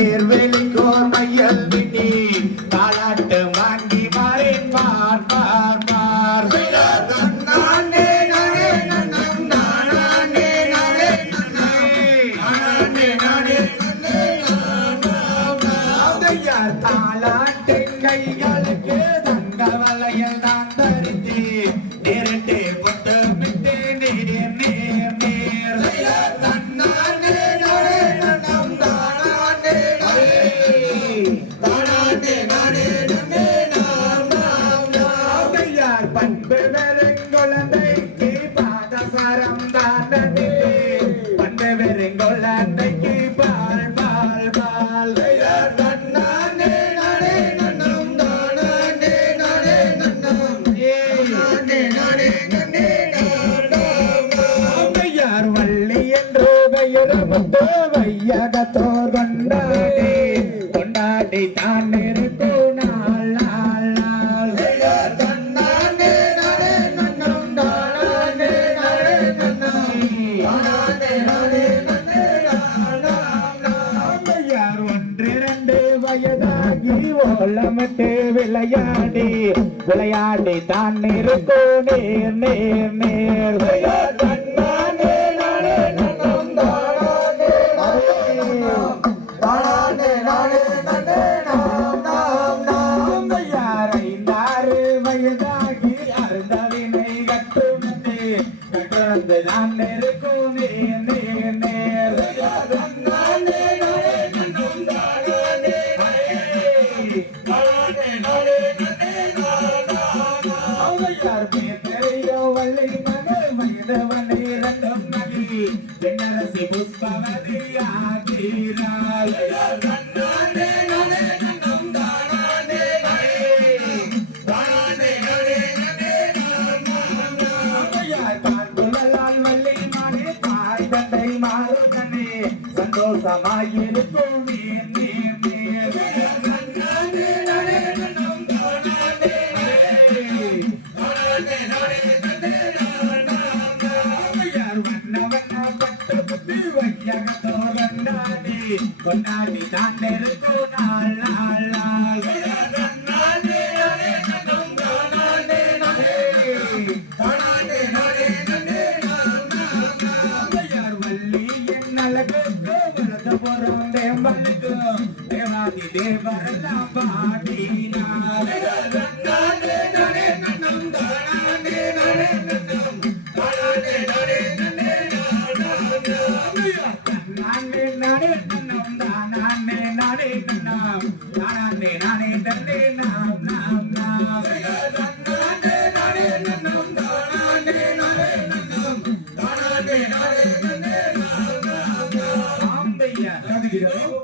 நேர்வேலிக்கோர் மையல் விட்டி தாளாட்டு வாங்கி மாறேன் பார் பார் பார் தாளாட்டு கைகளுக்கு தங்க வளையல் நான் தரித்து நேரட்டே பொட்டு விட்டு நேர் நேர் நேர் பண்பு வெறுங்குழந்தைக்கு பாதசரம் தானே பண்பு வெறுங்குழந்தைக்கு பால் பால் பால் வள்ளி என்று பெயரமுத்து வையகத்தோர் கொண்டாடி கொண்டாடி தான் இருக்கும் நாள் நாள் நாள் ஒன்றிரண்டு வயதாகி ஓலமிட்டு விளையாடி விளையாடி தான் இருக்கும் நேர் நேர் நேர் வயதாகி அருந்தவினை கட்டுணர்ந்து கட்டுணர்ந்து நான் இருக்கும் நேர் நேர் நேர் வள்ளி மகள் வயதவனை இரண்டும் நகி பெண்ணரசி புஷ்பவதி ஆகிறாள் சந்தோஷமாயிருக்கும் நீர் நீர் நீர் கொண்டாடி தான் இருக்கும் நாள் நாள் நாள் தேவாதி தேவரெல்லாம் பாடினார் Hallelujah.